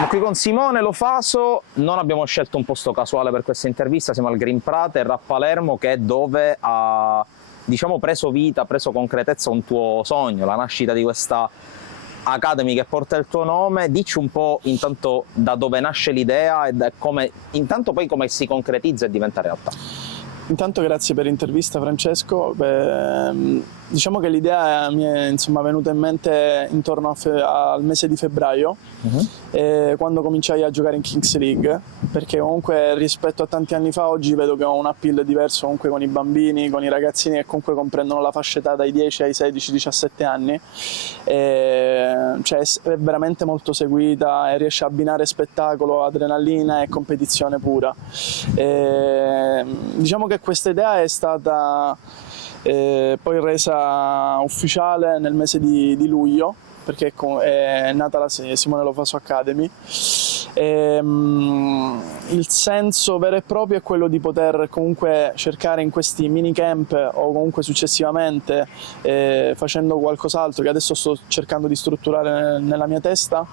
Siamo qui con Simone Lofaso, non abbiamo scelto un posto casuale per questa intervista, siamo al Green Prater a Palermo, che è dove ha, diciamo, preso vita, preso concretezza un tuo sogno, la nascita di questa Academy che porta il tuo nome. Dici un po' intanto da dove nasce l'idea e come, intanto poi come si concretizza e diventa realtà. Intanto grazie per l'intervista, Francesco. Diciamo che l'idea mi è venuta in mente intorno al mese di febbraio, quando cominciai a giocare in Kings League, perché comunque rispetto a tanti anni fa oggi vedo che ho un appeal diverso comunque con i bambini, con i ragazzini che comunque comprendono la fascia età dai 10 ai 16-17 anni, cioè è veramente molto seguita e riesce a abbinare spettacolo, adrenalina e competizione pura. Diciamo che questa idea è stata poi resa ufficiale nel mese di luglio, perché è nata la Simone Lofaso Academy. Il senso vero e proprio è quello di poter comunque cercare in questi mini camp o comunque successivamente facendo qualcos'altro che adesso sto cercando di strutturare nella mia testa,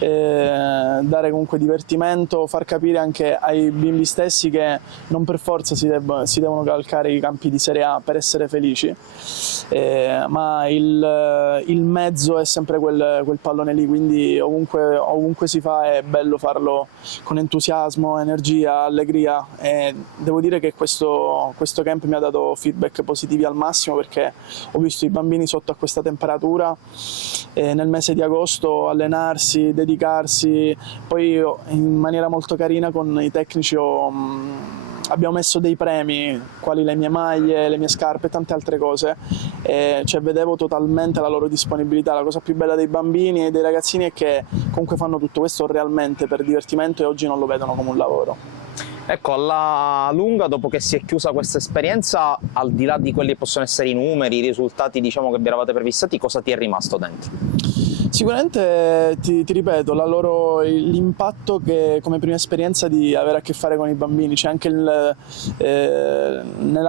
dare comunque divertimento, far capire anche ai bimbi stessi che non per forza si devono calcare i campi di Serie A per essere felici, ma il mezzo è sempre quel pallone lì, quindi ovunque si fa è bello farlo con entusiasmo, energia, allegria, e devo dire che questo camp mi ha dato feedback positivi al massimo, perché ho visto i bambini sotto a questa temperatura nel mese di agosto allenarsi, dedicarsi, poi in maniera molto carina con i tecnici abbiamo messo dei premi, quali le mie maglie, le mie scarpe e tante altre cose, cioè vedevo totalmente la loro disponibilità. La cosa più bella dei bambini e dei ragazzini è che comunque fanno tutto questo realmente per divertimento e oggi non lo vedono come un lavoro. Ecco, alla lunga, dopo che si è chiusa questa esperienza, al di là di quelli che possono essere i numeri, i risultati, diciamo, che vi eravate prefissati, cosa ti è rimasto dentro? Sicuramente ti ripeto, l'impatto che come prima esperienza di avere a che fare con i bambini, c'è anche nella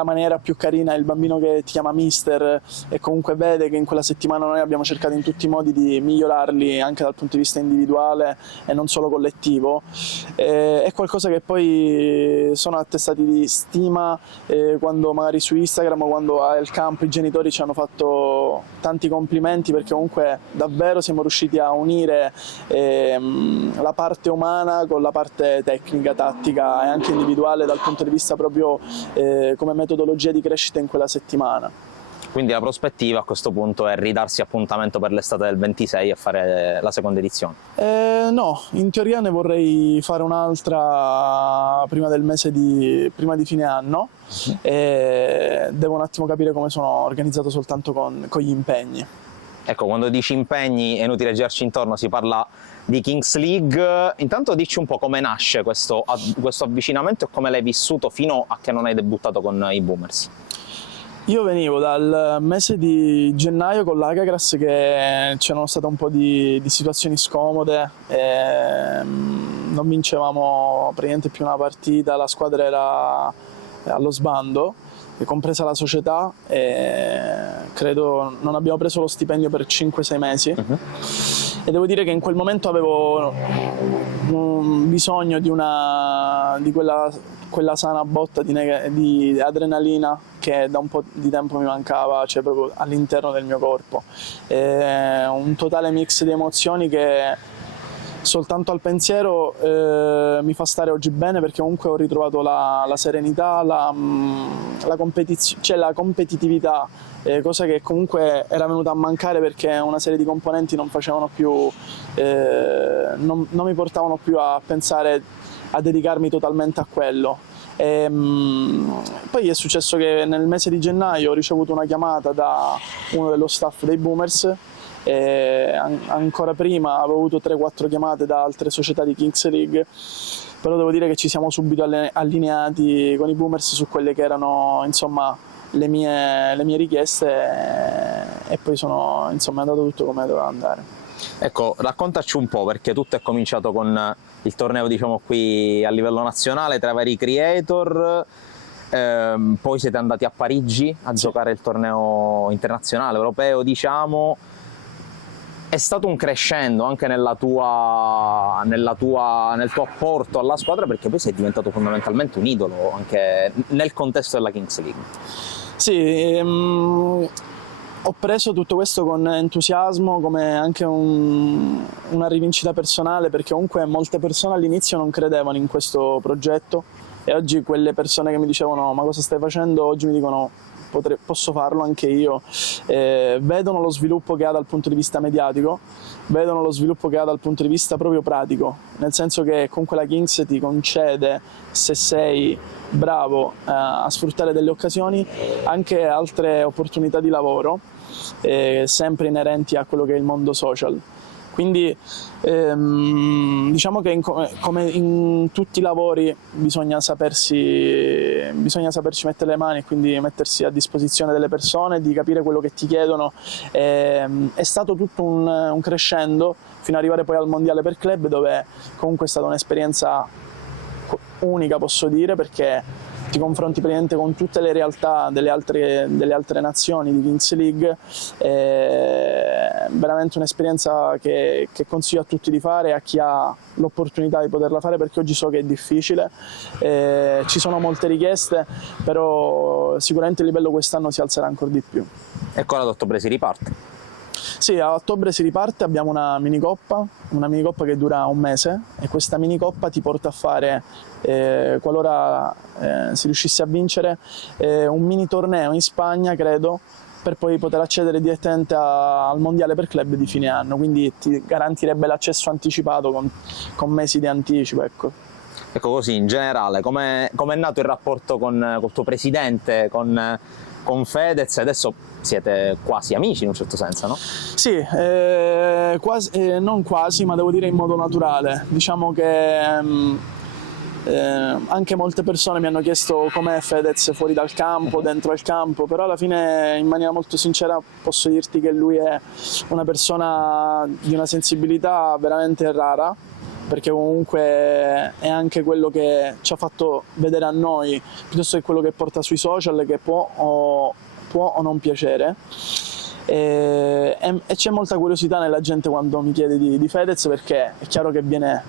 maniera più carina il bambino che ti chiama mister e comunque vede che in quella settimana noi abbiamo cercato in tutti i modi di migliorarli anche dal punto di vista individuale e non solo collettivo, è qualcosa che poi sono attestati di stima quando magari su Instagram o quando al campo i genitori ci hanno fatto tanti complimenti, perché comunque davvero siamo riusciti a unire la parte umana con la parte tecnica, tattica e anche individuale dal punto di vista proprio come metodologia di crescita in quella settimana. Quindi la prospettiva a questo punto è ridarsi appuntamento per l'estate del 26 e fare la seconda edizione? No, in teoria ne vorrei fare un'altra prima di fine anno, e devo un attimo capire come sono organizzato soltanto con gli impegni. Ecco, quando dici impegni è inutile girarci intorno, si parla di Kings League. Intanto dici un po' come nasce questo avvicinamento e come l'hai vissuto fino a che non hai debuttato con i Boomers. Io venivo dal mese di gennaio con l'Agagras, che c'erano state un po' di situazioni scomode, non vincevamo praticamente più una partita, la squadra era allo sbando, compresa la società, e credo non abbiamo preso lo stipendio per 5-6 mesi. E devo dire che in quel momento avevo bisogno di quella sana botta di adrenalina che da un po' di tempo mi mancava, cioè proprio all'interno del mio corpo. Un totale mix di emozioni che soltanto al pensiero mi fa stare oggi bene, perché comunque ho ritrovato la serenità, la competitività, cosa che comunque era venuta a mancare perché una serie di componenti non facevano più, non mi portavano più a pensare a dedicarmi totalmente a quello. Poi è successo che nel mese di gennaio ho ricevuto una chiamata da uno dello staff dei Boomers, e ancora prima avevo avuto 3-4 chiamate da altre società di Kings League, però devo dire che ci siamo subito allineati con i Boomers su quelle che erano, insomma, le mie richieste, e poi è andato tutto come doveva andare. Ecco, raccontaci un po', perché tutto è cominciato con il torneo, diciamo, qui a livello nazionale tra i vari creator, poi siete andati a Parigi a giocare il torneo internazionale, europeo, diciamo. è stato un crescendo anche nel tuo apporto alla squadra, perché poi sei diventato fondamentalmente un idolo anche nel contesto della Kings League. Sì, ho preso tutto questo con entusiasmo, come anche una rivincita personale, perché comunque molte persone all'inizio non credevano in questo progetto e oggi quelle persone che mi dicevano ma cosa stai facendo, oggi mi dicono posso farlo anche io. Vedono lo sviluppo che ha dal punto di vista mediatico, vedono lo sviluppo che ha dal punto di vista proprio pratico, nel senso che comunque la Kings ti concede, se sei bravo a sfruttare delle occasioni, anche altre opportunità di lavoro, sempre inerenti a quello che è il mondo social. Quindi diciamo che come in tutti i lavori bisogna saperci mettere le mani e quindi mettersi a disposizione delle persone, di capire quello che ti chiedono. È stato tutto un crescendo fino ad arrivare poi al mondiale per club, dove comunque è stata un'esperienza unica, posso dire, perché ti confronti praticamente con tutte le realtà delle altre nazioni di Kings League. È veramente un'esperienza che consiglio a tutti di fare, a chi ha l'opportunità di poterla fare, perché oggi so che è difficile, ci sono molte richieste, però sicuramente il livello quest'anno si alzerà ancora di più. E ora ad ottobre si riparte. Sì, a ottobre si riparte, abbiamo una minicoppa che dura un mese, e questa minicoppa ti porta a fare, qualora si riuscisse a vincere, un mini torneo in Spagna, credo, per poi poter accedere direttamente al mondiale per club di fine anno, quindi ti garantirebbe l'accesso anticipato con mesi di anticipo, ecco. Ecco, così in generale, com'è nato il rapporto col tuo presidente, con Fedez? Adesso siete quasi amici in un certo senso, no? Sì, non quasi, ma devo dire in modo naturale. Diciamo che anche molte persone mi hanno chiesto com'è Fedez fuori dal campo, dentro al campo, però alla fine, in maniera molto sincera, posso dirti che lui è una persona di una sensibilità veramente rara, perché comunque è anche quello che ci ha fatto vedere a noi, piuttosto che quello che porta sui social, che può o non piacere. E c'è molta curiosità nella gente quando mi chiede di Fedez, perché è chiaro che viene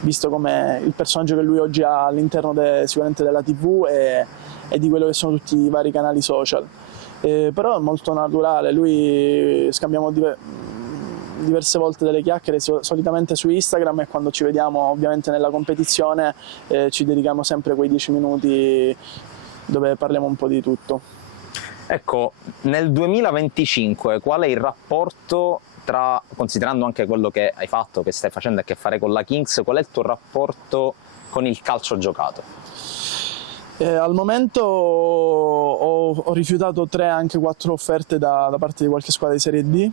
visto come il personaggio che lui oggi ha all'interno sicuramente della TV e di quello che sono tutti i vari canali social. Però è molto naturale, lui scambiamo diverse volte delle chiacchiere, solitamente su Instagram, e quando ci vediamo ovviamente nella competizione ci dedichiamo sempre quei 10 minuti dove parliamo un po' di tutto. Ecco, nel 2025 qual è il rapporto considerando anche quello che hai fatto, che stai facendo a che fare con la Kings, qual è il tuo rapporto con il calcio giocato? Al momento ho rifiutato 3, anche 4 offerte da parte di qualche squadra di Serie D,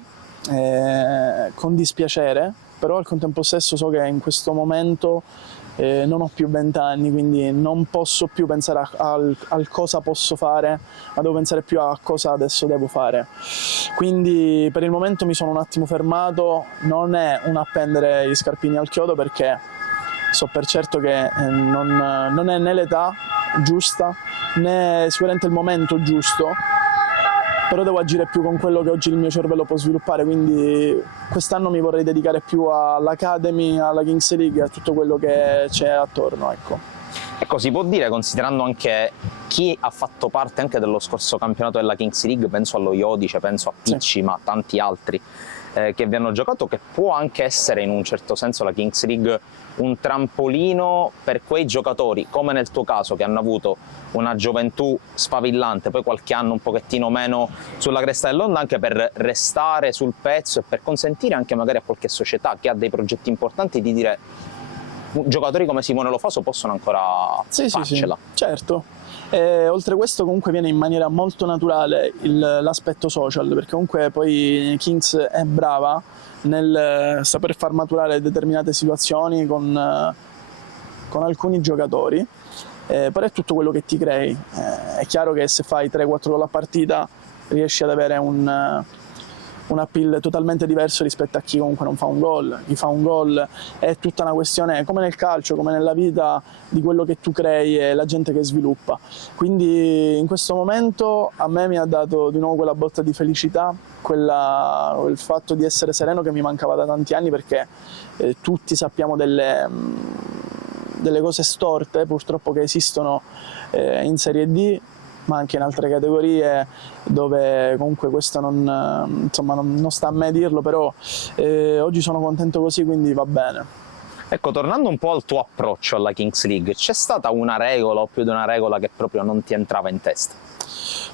con dispiacere, però al contempo stesso so che in questo momento non ho più 20 anni, quindi non posso più pensare al cosa posso fare, ma devo pensare più a cosa adesso devo fare. Quindi per il momento mi sono un attimo fermato, non è un appendere gli scarpini al chiodo, perché so per certo che non è né l'età giusta né sicuramente il momento giusto, però devo agire più con quello che oggi il mio cervello può sviluppare, quindi quest'anno mi vorrei dedicare più all'Academy, alla Kings League e a tutto quello che c'è attorno, ecco. Ecco, si può dire, considerando anche chi ha fatto parte anche dello scorso campionato della Kings League, penso allo Iodice, penso a Picci, sì, ma tanti altri che vi hanno giocato, che può anche essere in un certo senso la Kings League un trampolino per quei giocatori, come nel tuo caso, che hanno avuto una gioventù sfavillante, poi qualche anno un pochettino meno sulla cresta dell'onda, anche per restare sul pezzo e per consentire anche magari a qualche società che ha dei progetti importanti di dire: giocatori come Simone Lofaso possono ancora farcela. Sì, certo. Oltre a questo comunque viene in maniera molto naturale l'aspetto social, perché comunque poi Kings è brava nel saper far maturare determinate situazioni con alcuni giocatori, però è tutto quello che ti crei. È chiaro che se fai 3-4 gol a partita riesci ad avere un appeal totalmente diverso rispetto a chi comunque non fa un gol. Chi fa un gol è tutta una questione, come nel calcio, come nella vita, di quello che tu crei e la gente che sviluppa. Quindi in questo momento a me mi ha dato di nuovo quella botta di felicità, quel fatto di essere sereno che mi mancava da tanti anni, perché tutti sappiamo delle cose storte purtroppo che esistono in Serie D, ma anche in altre categorie dove comunque questo non sta a me dirlo, però oggi sono contento così, quindi va bene. Ecco, tornando un po' al tuo approccio alla Kings League, c'è stata una regola o più di una regola che proprio non ti entrava in testa?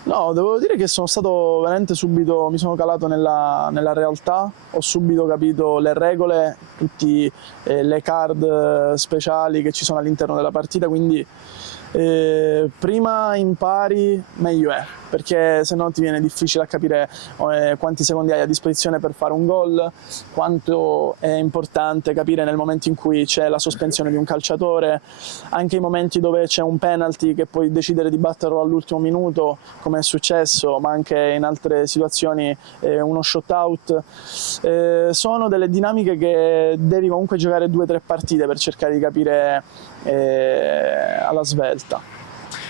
No, devo dire che sono stato veramente subito, mi sono calato nella realtà, ho subito capito le regole, tutte le card speciali che ci sono all'interno della partita, quindi prima impari meglio è, perché se no ti viene difficile a capire quanti secondi hai a disposizione per fare un gol, quanto è importante capire nel momento in cui c'è la sospensione di un calciatore, anche i momenti dove c'è un penalty che puoi decidere di batterlo all'ultimo minuto, come è successo, ma anche in altre situazioni uno shot out. Sono delle dinamiche che devi comunque giocare 2 o 3 partite per cercare di capire alla svelta.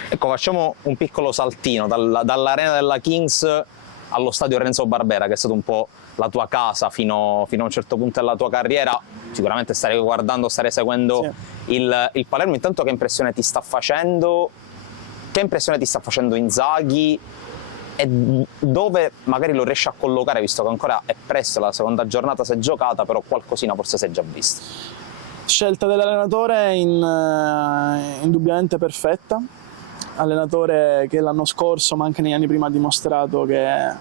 Ecco, facciamo un piccolo saltino dall'arena della Kings allo stadio Renzo Barbera, che è stato un po' la tua casa fino a un certo punto della tua carriera. Sicuramente starei guardando, starei seguendo sì. il Palermo. Intanto che impressione ti sta facendo? Che impressione ti sta facendo Inzaghi? E dove magari lo riesci a collocare, visto che ancora è presto, la seconda giornata si è giocata, però qualcosina forse si è già visto. Scelta dell'allenatore indubbiamente perfetta, allenatore che l'anno scorso ma anche negli anni prima ha dimostrato che è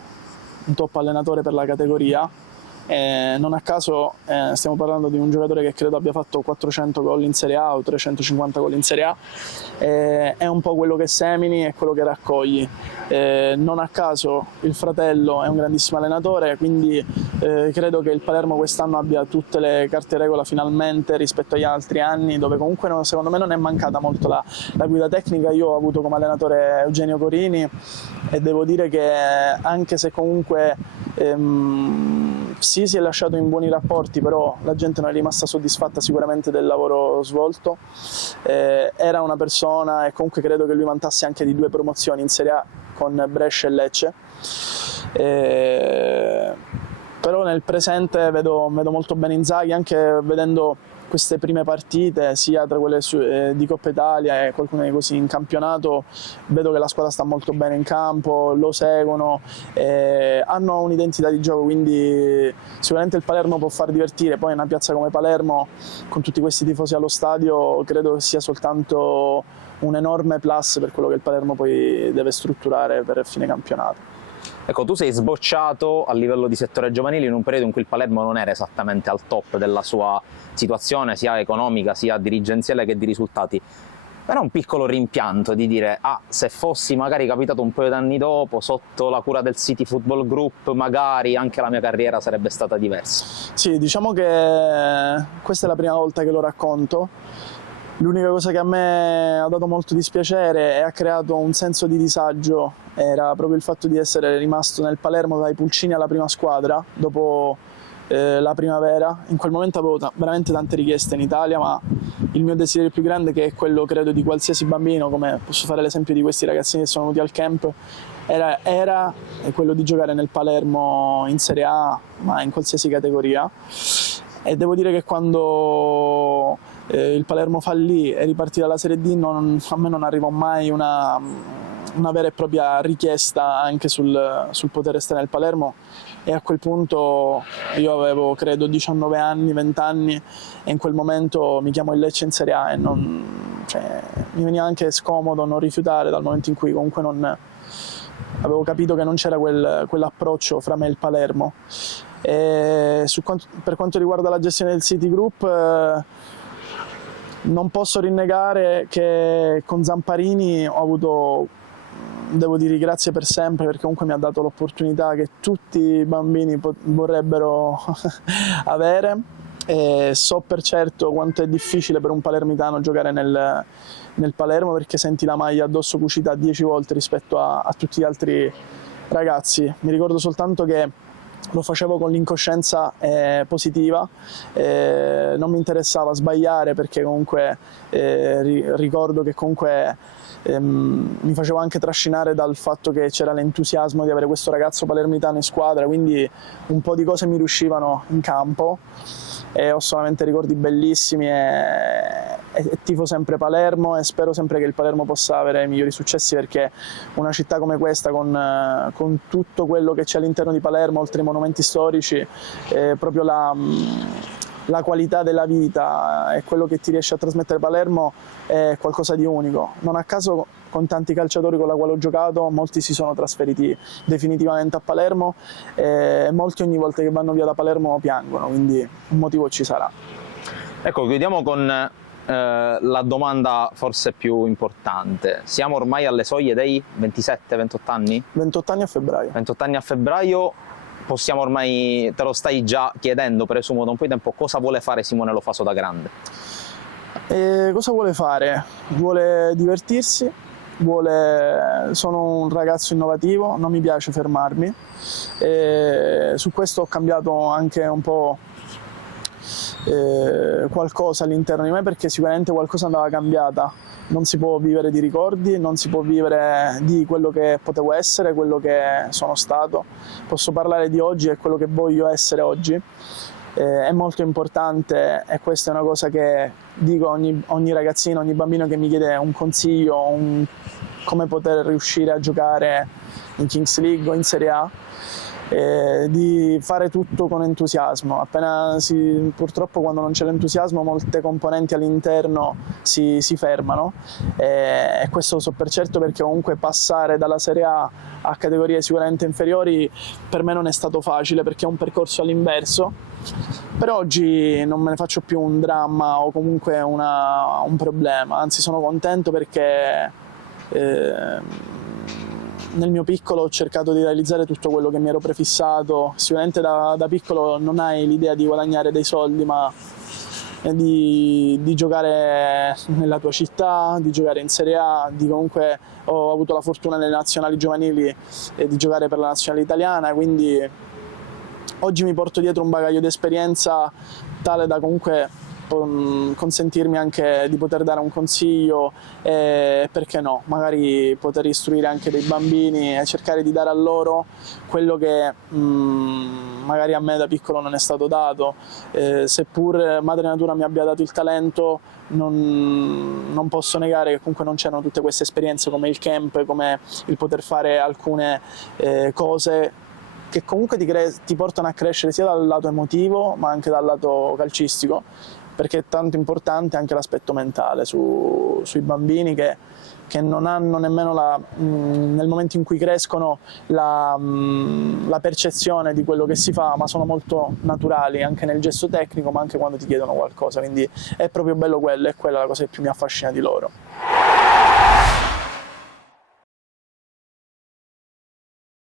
un top allenatore per la categoria. Non a caso stiamo parlando di un giocatore che credo abbia fatto 400 gol in Serie A o 350 gol in Serie A. È un po' quello che semini e quello che raccogli. Non a caso il fratello è un grandissimo allenatore, quindi credo che il Palermo quest'anno abbia tutte le carte in regola finalmente rispetto agli altri anni, dove comunque secondo me non è mancata molto la guida tecnica. Io ho avuto come allenatore Eugenio Corini e devo dire che anche se comunque sì, si è lasciato in buoni rapporti, però la gente non è rimasta soddisfatta sicuramente del lavoro svolto. Era una persona, e comunque credo che lui vantasse anche di 2 promozioni in Serie A con Brescia e Lecce. Però nel presente vedo molto bene Inzaghi, anche vedendo queste prime partite, sia tra quelle di Coppa Italia e qualcune così in campionato. Vedo che la squadra sta molto bene in campo, lo seguono, hanno un'identità di gioco, quindi sicuramente il Palermo può far divertire. Poi in una piazza come Palermo, con tutti questi tifosi allo stadio, credo che sia soltanto un enorme plus per quello che il Palermo poi deve strutturare per fine campionato. Ecco, tu sei sbocciato a livello di settore giovanile in un periodo in cui il Palermo non era esattamente al top della sua situazione, sia economica, sia dirigenziale che di risultati. Era un piccolo rimpianto di dire, se fossi magari capitato un paio d'anni dopo, sotto la cura del City Football Group, magari anche la mia carriera sarebbe stata diversa. Sì, diciamo che questa è la prima volta che lo racconto. L'unica cosa che a me ha dato molto dispiacere e ha creato un senso di disagio era proprio il fatto di essere rimasto nel Palermo dai pulcini alla prima squadra dopo la primavera. In quel momento avevo veramente tante richieste in Italia, ma il mio desiderio più grande, che è quello credo di qualsiasi bambino, come posso fare l'esempio di questi ragazzini che sono venuti al camp, era quello di giocare nel Palermo in Serie A, ma in qualsiasi categoria. E devo dire che quando il Palermo fallì e ripartì dalla Serie D, a me non arrivò mai una vera e propria richiesta anche sul poter restare nel Palermo, e a quel punto io avevo credo 19 anni, 20 anni, e in quel momento mi chiamo il Lecce in Serie A e mi veniva anche scomodo non rifiutare, dal momento in cui comunque avevo capito che non c'era quell'approccio fra me e il Palermo. E per quanto riguarda la gestione del City Group, non posso rinnegare che con Zamparini ho avuto, devo dire grazie per sempre, perché comunque mi ha dato l'opportunità che tutti i bambini vorrebbero avere, e so per certo quanto è difficile per un palermitano giocare nel Palermo, perché senti la maglia addosso cucita 10 volte rispetto a tutti gli altri ragazzi. Mi ricordo soltanto che lo facevo con l'incoscienza positiva, non mi interessava sbagliare, perché comunque ricordo che comunque mi facevo anche trascinare dal fatto che c'era l'entusiasmo di avere questo ragazzo palermitano in squadra, quindi un po' di cose mi riuscivano in campo e ho solamente ricordi bellissimi e tifo sempre Palermo e spero sempre che il Palermo possa avere migliori successi, perché una città come questa, con tutto quello che c'è all'interno di Palermo, oltre ai monumenti storici, proprio la qualità della vita e quello che ti riesce a trasmettere Palermo è qualcosa di unico. Non a caso, con tanti calciatori con la quale ho giocato, molti si sono trasferiti definitivamente a Palermo e molti ogni volta che vanno via da Palermo piangono, quindi un motivo ci sarà. Ecco, chiudiamo con la domanda forse più importante. Siamo ormai alle soglie dei 27-28 anni? 28 anni a febbraio. 28 anni a febbraio. Possiamo ormai, te lo stai già chiedendo, presumo da un po' di tempo, cosa vuole fare Simone Lofaso da grande? Cosa vuole fare? Vuole divertirsi, sono un ragazzo innovativo, non mi piace fermarmi, su questo ho cambiato anche un po' qualcosa all'interno di me, perché sicuramente qualcosa andava cambiata. Non si può vivere di ricordi, non si può vivere di quello che potevo essere, quello che sono stato. Posso parlare di oggi e quello che voglio essere oggi. È molto importante, e questa è una cosa che dico a ogni ragazzino, ogni bambino che mi chiede un consiglio, come poter riuscire a giocare in Kings League o in Serie A, di fare tutto con entusiasmo. Purtroppo quando non c'è l'entusiasmo molte componenti all'interno si fermano, e questo lo so per certo, perché comunque passare dalla Serie A a categorie sicuramente inferiori per me non è stato facile, perché è un percorso all'inverso. Per oggi non me ne faccio più un dramma o comunque un problema, anzi sono contento perché nel mio piccolo ho cercato di realizzare tutto quello che mi ero prefissato. Sicuramente da piccolo non hai l'idea di guadagnare dei soldi, ma di giocare nella tua città, di giocare in Serie A, comunque ho avuto la fortuna nelle nazionali giovanili di giocare per la nazionale italiana, quindi oggi mi porto dietro un bagaglio di esperienza tale da comunque consentirmi anche di poter dare un consiglio e, perché no, magari poter istruire anche dei bambini e cercare di dare a loro quello che magari a me da piccolo non è stato dato. Seppur madre natura mi abbia dato il talento, non posso negare che comunque non c'erano tutte queste esperienze come il camp, come il poter fare alcune cose che comunque ti portano a crescere sia dal lato emotivo ma anche dal lato calcistico, perché è tanto importante anche l'aspetto mentale sui bambini che non hanno nemmeno nel momento in cui crescono la percezione di quello che si fa, ma sono molto naturali anche nel gesto tecnico, ma anche quando ti chiedono qualcosa, quindi è proprio bello quello, è quella la cosa che più mi affascina di loro.